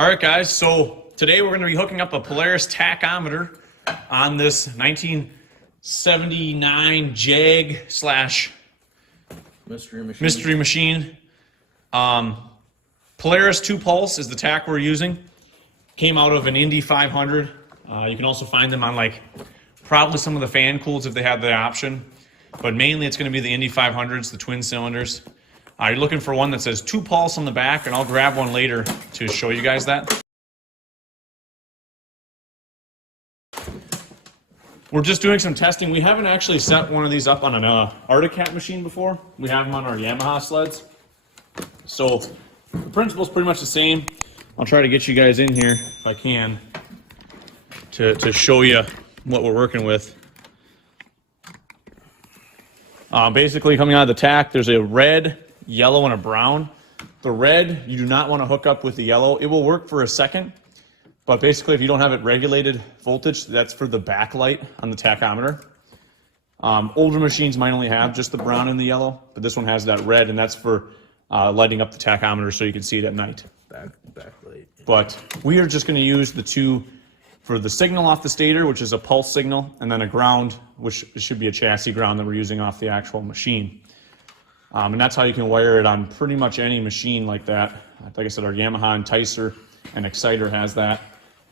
All right, guys, so today we're going to be hooking up a Polaris tachometer on this 1979 Jag slash mystery machine. Polaris 2-pulse is the tach we're using. Came out of an Indy 500. You can also find them on like probably some of the fan cools if they have the option. But mainly it's going to be the Indy 500s, the twin cylinders. You're looking for one that says 2-pulse on the back, and I'll grab one later to show you guys that. We're just doing some testing. We haven't actually set one of these up on an Arctic Cat machine before. We have them on our Yamaha sleds. So the principle's pretty much the same. I'll try to get you guys in here if I can to show you what we're working with. Basically coming out of the tach, there's a red, yellow, and a brown. The red, you do not want to hook up with the yellow. It will work for a second, but basically if you don't have it regulated voltage, that's for the backlight on the tachometer. Older machines might only have just the brown and the yellow, but this one has that red, and that's for lighting up the tachometer so you can see it at night. Backlight. But we are just going to use the two for the signal off the stator, which is a pulse signal, and then a ground, which should be a chassis ground that we're using off the actual machine. And that's how you can wire it on pretty much any machine like that. Like I said, our Yamaha Enticer and Exciter has that.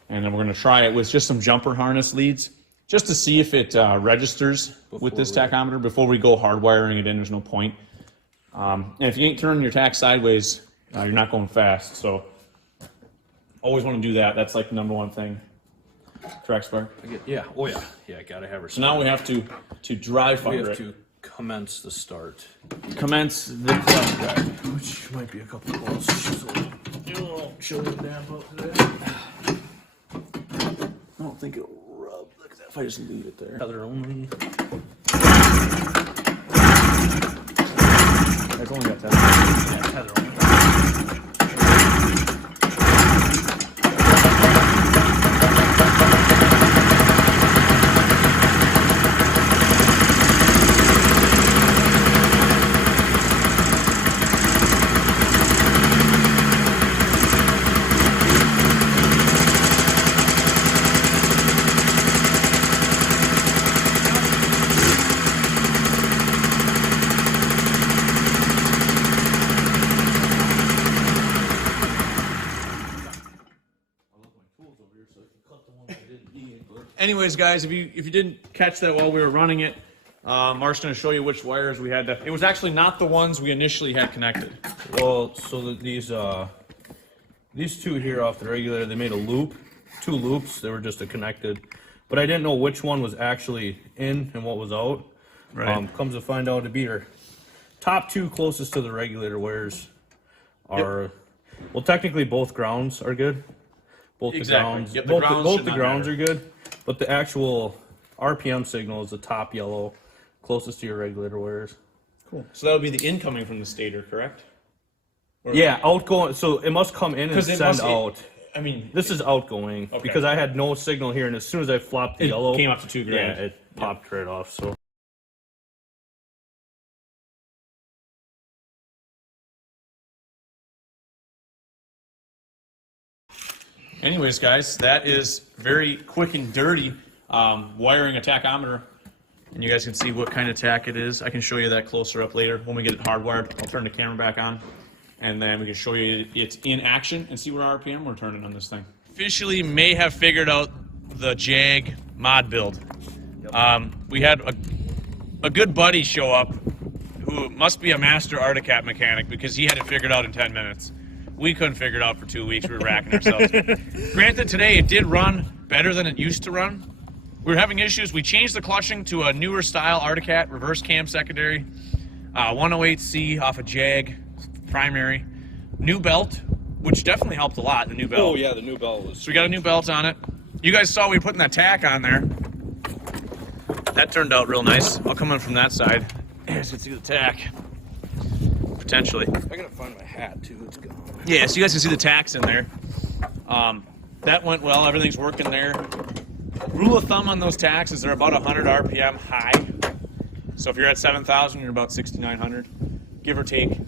And then we're going to try it with just some jumper harness leads, just to see if it registers with this tachometer before we go hardwiring it in. There's no point. And if you ain't turning your tach sideways, you're not going fast. So always want to do that. That's like the #1 thing. Track spark? Yeah, oh yeah. Yeah, I gotta have her. So now we have to dry fire We have it. to commence the start. Commence the clutch drive. Which might be a couple of balls. Shoulder damp up today. I don't think it'll rub. Look at that if I just leave it there. Tether only. I've only got that. Yeah, tether only. Anyways, guys, if you didn't catch that while we were running it, Mark's going to show you which wires we had to. It was actually not the ones we initially had connected. Well, so these two here off the regulator, they made a loop, 2 loops. They were just connected, but I didn't know which one was actually in and what was out. Right. Comes to find out to be our top 2 closest to the regulator wires are, well, technically both grounds are good. Both Exactly. the grounds, Yep, both the should grounds not are good, but the actual RPM signal is the top yellow, closest to your regulator wires. Cool. So that would be the incoming from the stator, correct? Or Yeah, outgoing. So it must come in and send out. I mean, This is outgoing because I had no signal here, and as soon as I flopped the it yellow, came up to 2 grand. yeah, it popped right off. So. Anyways, guys, that is very quick and dirty wiring a tachometer. And you guys can see what kind of tach it is. I can show you that closer up later when we get it hardwired. I'll turn the camera back on, and then we can show you it's in action and see what RPM we're turning on this thing. Officially may have figured out the Jag mod build. We had a good buddy show up who must be a master Arctic Cat mechanic because he had it figured out in 10 minutes. We couldn't figure it out for 2 weeks. We were racking ourselves. Granted, today it did run better than it used to run. We were having issues. We changed the clutching to a newer style Arctic Cat reverse cam secondary, 108C off a Jag primary, new belt, which definitely helped a lot. The new belt. Oh yeah, the new belt was. So we got a new belt on it. You guys saw we were putting that tach on there. That turned out real nice. I'll come in from that side. As you can see the tach. Potentially. I gotta find my hat too. It's gone. Yeah, so you guys can see the tachs in there. That went well. Everything's working there. Rule of thumb on those tachs is they're about 100 RPM high. So if you're at 7,000, you're about 6,900, give or take.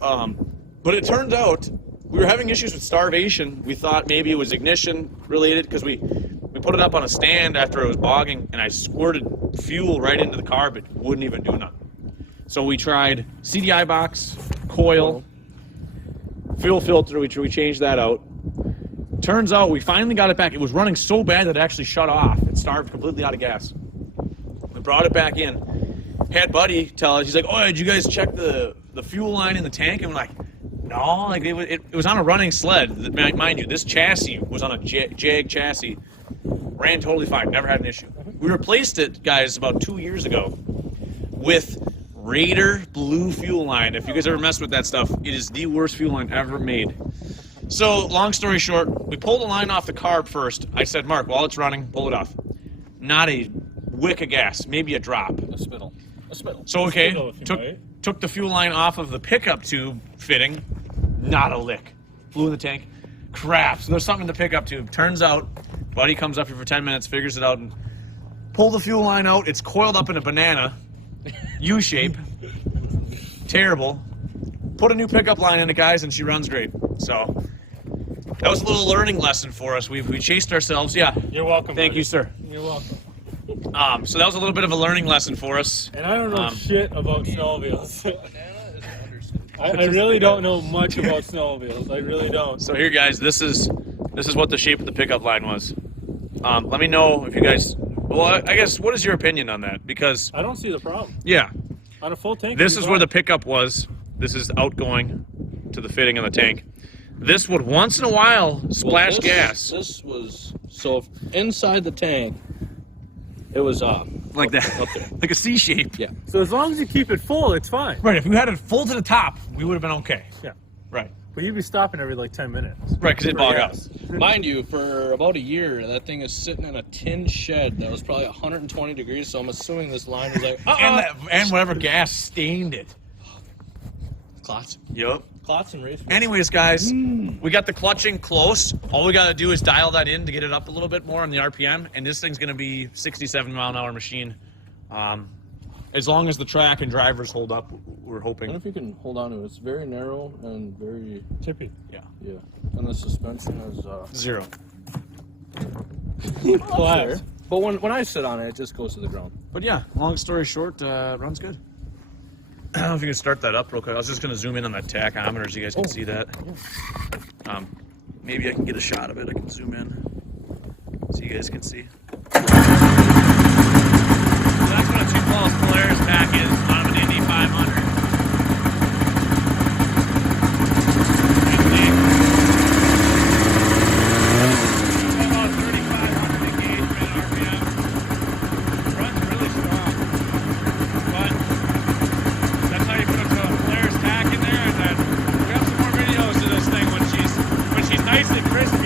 But it turned out we were having issues with starvation. We thought maybe it was ignition related because we put it up on a stand after it was bogging, and I squirted fuel right into the carb. It wouldn't even do nothing. So we tried CDI box, coil, fuel filter. We changed that out. Turns out we finally got it back. It was running so bad that it actually shut off. It starved completely out of gas. We brought it back in. Had Buddy tell us, he's like, oh, did you guys check the fuel line in the tank? And I'm like, no, like it was on a running sled. Mind you, this chassis was on a Jag chassis. Ran totally fine, never had an issue. We replaced it, guys, about 2 years ago with Raider blue fuel line. If you guys ever messed with that stuff, it is the worst fuel line ever made. So, long story short, we pulled the line off the carb first. I said, Mark, while it's running, pull it off. Not a wick of gas, maybe a drop. A spittle. A spittle. So, okay, Spittle, if you might. took the fuel line off of the pickup tube fitting, not a lick. Flew in the tank. Crap, so there's something in the pickup tube. Turns out, Buddy comes up here for 10 minutes, figures it out, and pull the fuel line out. It's coiled up in a banana, U-shape. Terrible. Put a new pickup line in it, guys, and she runs great. So that was a little learning lesson for us. We chased ourselves. Yeah. You're welcome. Thank buddy. you, sir. You're welcome. So that was a little bit of a learning lesson for us. And I don't know shit about snowmobiles. Banana is understood. I really don't know much about snowmobiles. I really don't. So here, guys, this is what the shape of the pickup line was. Let me know if you guys. Well, I guess what is your opinion on that? Because I don't see the problem. yeah, On a full tank. this it'd is be where the fine. pickup was. This is outgoing to the fitting on the tank. This would once in a while splash gas This was so if inside the tank. It was like that, up there. like a C shape. Yeah. So as long as you keep it full, it's fine. Right. If we had it full to the top, we would have been okay. Yeah. Right. But you'd be stopping every like 10 minutes. Right, because it bog out. Mind you, for about a year, that thing is sitting in a tin shed that was probably 120 degrees. So I'm assuming this line was like And whatever gas stained it. clots, Yep. clots and race. Anyways, guys, we got the clutching close. All we got to do is dial that in to get it up a little bit more on the RPM, and this thing's going to be 67-mile-an-hour machine. As long as the track and drivers hold up, we're I don't hoping. know if you can hold on to it. It's very narrow and very Tippy. Yeah. and the suspension is Zero. Class. But when I sit on it, it just goes to the ground. But yeah, long story short, runs good. I don't know if you can start that up real quick. I was just going to zoom in on that tachometer so you guys can see that. Maybe I can get a shot of it. I can zoom in so you guys can see. So that's what a 2-pulse Polaris pack is on an Indy 500. About 3,500 engagement RPM. Runs really strong. But that's how you put a Polaris tack in there, and then we have some more videos of this thing when she's nice and crispy.